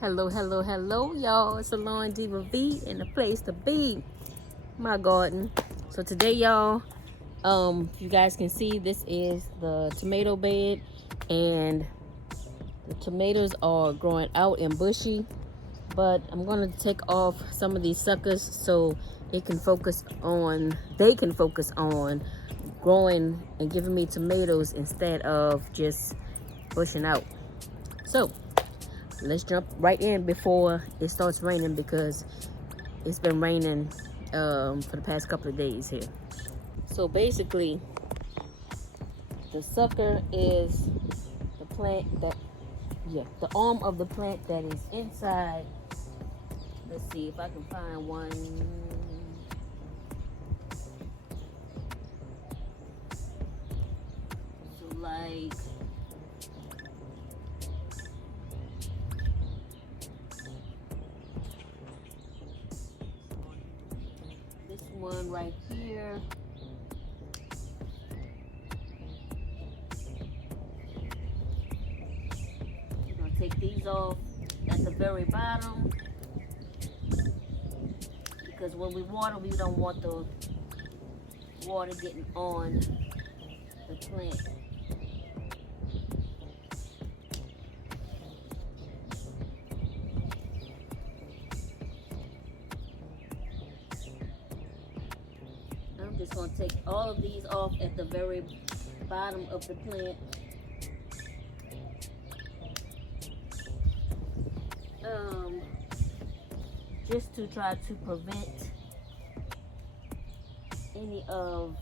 Hello, hello, hello, y'all. It's SalonDivaV and the place to be, my garden. So today, y'all, you guys can see this is the tomato bed, and the tomatoes are growing out and bushy. But I'm gonna take off some of these suckers so they can focus on growing and giving me tomatoes instead of just bushing out. So let's jump right in before it starts raining, because it's been raining for the past couple of days here. So basically, the sucker is the plant that, the arm of the plant that is inside. Let's see if I can find one. So like, this one right here. We're gonna take these off at the very bottom, because when we water, we don't want the water getting on the plant. I'm just going to take all of these off at the very bottom of the plant. Just to try to prevent any of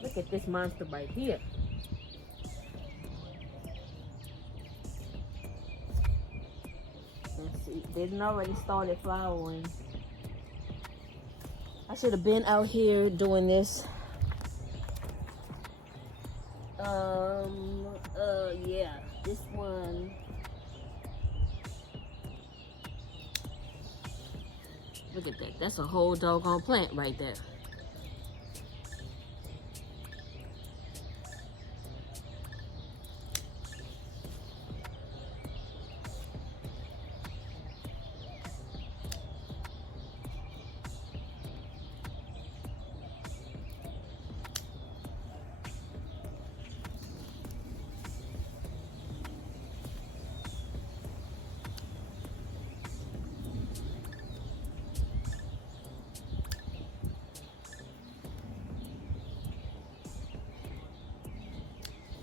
look at this monster right here. Let's see, they done already started flowering. I should have been out here doing this. Yeah, this one. Look at that. That's a whole doggone plant right there.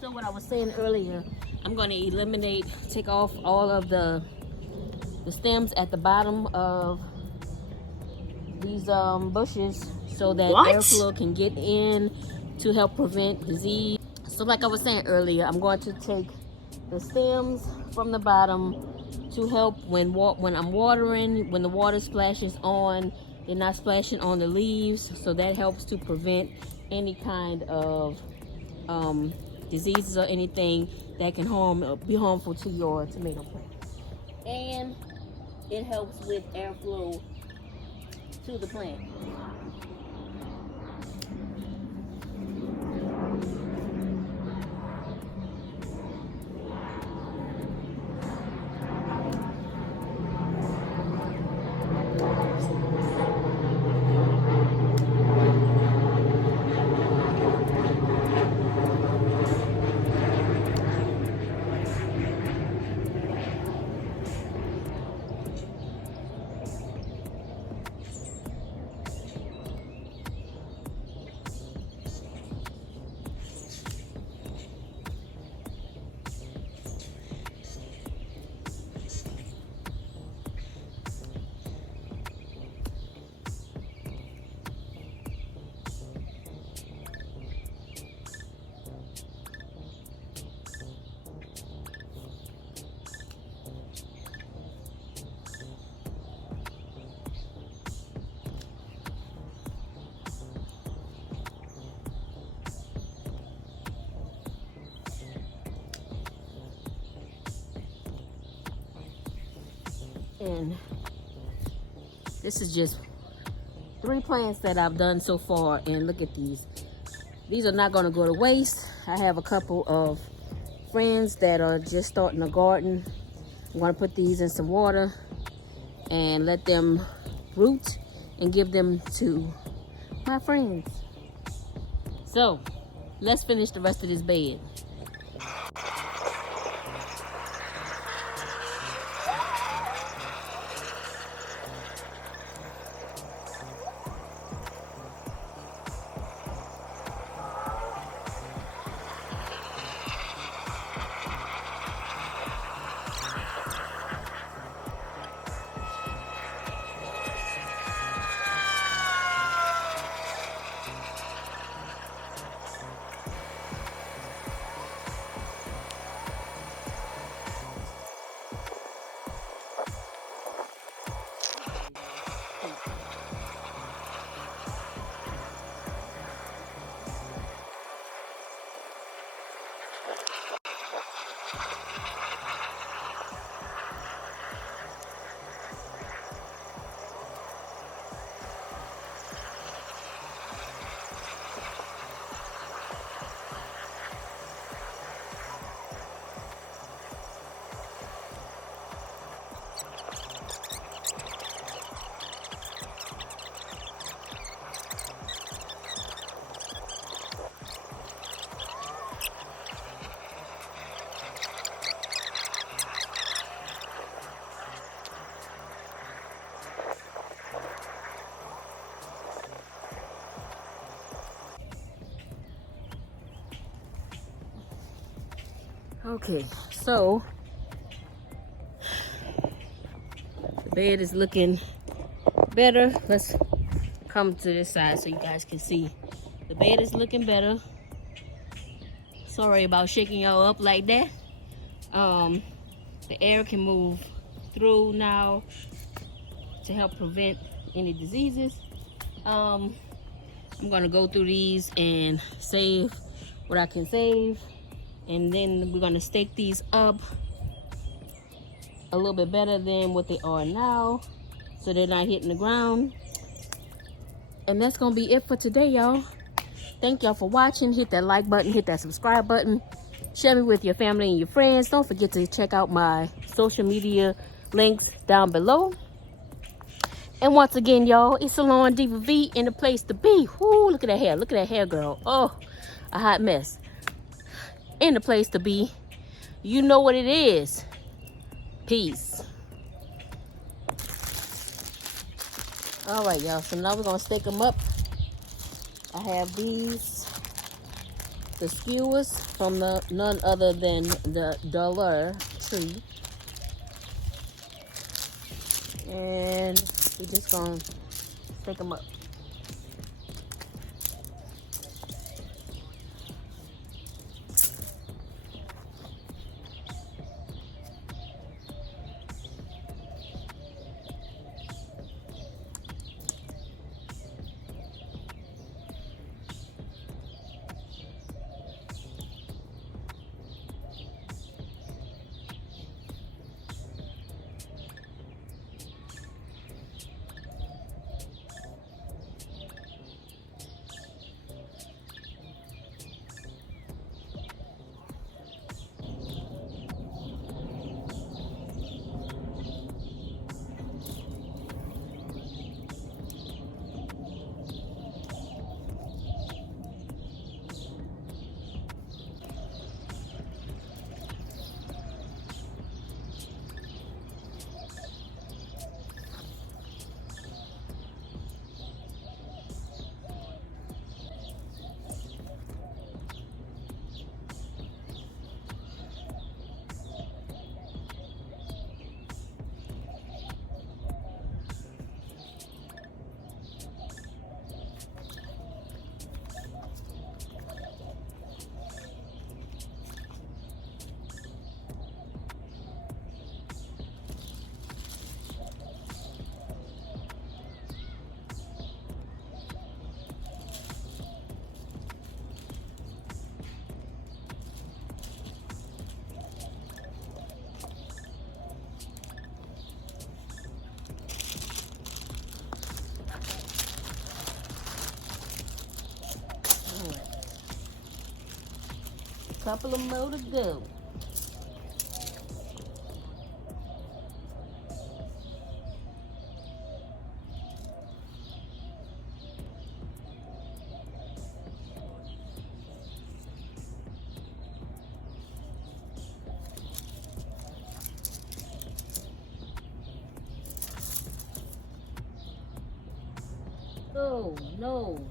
So what I was saying earlier, I'm going to take off all of the stems at the bottom of these bushes, so that airflow can get in to help prevent disease. So like I was saying earlier, I'm going to take the stems from the bottom to help when I'm watering, when the water splashes on, they're not splashing on the leaves, so that helps to prevent any kind of diseases or anything that can be harmful to your tomato plant. And it helps with airflow to the plant. And This is just 3 plants that I've done so far, and look at these. These are not going to go to waste. I have a couple of friends that are just starting a garden. I'm going to put these in some water and let them root and give them to my friends. So let's finish the rest of this bed. Okay, so the bed is looking better. Let's come to this side so you guys can see. The bed is looking better. Sorry about shaking y'all up like that. The air can move through now to help prevent any diseases. I'm gonna go through these and save what I can save, and then we're gonna stake these up a little bit better than what they are now, so they're not hitting the ground. And that's gonna be it for today, y'all. Thank y'all for watching. Hit that like button, hit that subscribe button, share me with your family and your friends. Don't forget to check out my social media links down below. And once again, y'all, it's SalonDivaV in the place to be. Whoo, look at that hair. Look at that hair, girl. Oh, a hot mess. In the place to be. You know what it is. Peace. All right, y'all. So now we're going to stake them up. I have these. The skewers from none other than the Dollar Tree. And we're just going to stake them up. Couple of more to go. Oh no.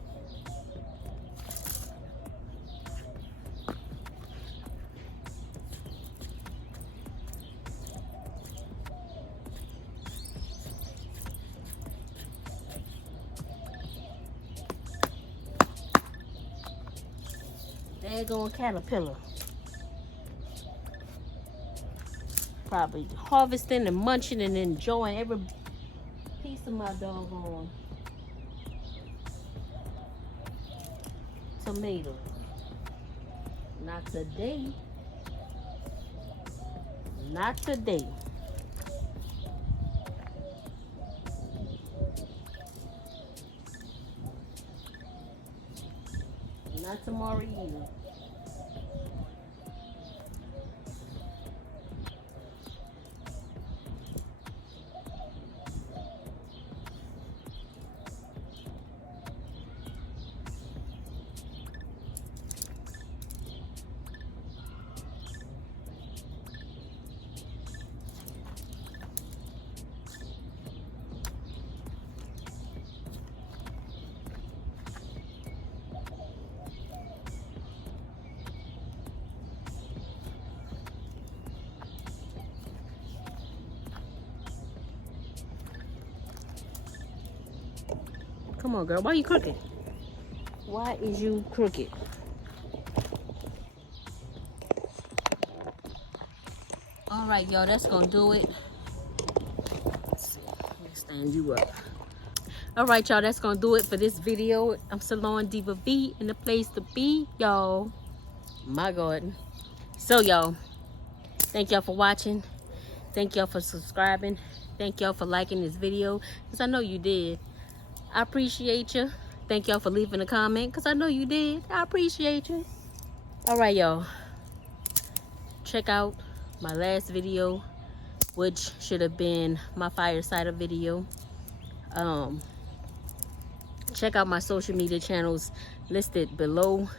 Daggone caterpillar. Probably harvesting and munching and enjoying every piece of my doggone tomato. Not today. Not today. Not tomorrow either. Come on, girl. Why are you crooked? Why is you crooked? All right, y'all. That's gonna do it. Let's see. Let me stand you up. All right, y'all. That's gonna do it for this video. I'm SalonDivaV in the place to be, y'all. My garden. So, y'all. Thank y'all for watching. Thank y'all for subscribing. Thank y'all for liking this video, because I know you did. I appreciate you. Thank y'all for leaving a comment, because I know you did. I appreciate you. All right, y'all. Check out my last video, which should have been my fireside video. Check out my social media channels listed below.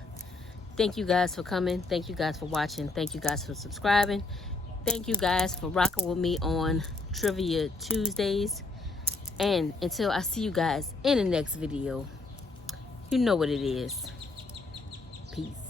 Thank you guys for coming. Thank you guys for watching. Thank you guys for subscribing. Thank you guys for rocking with me on Trivia Tuesdays. And until I see you guys in the next video, you know what it is. Peace.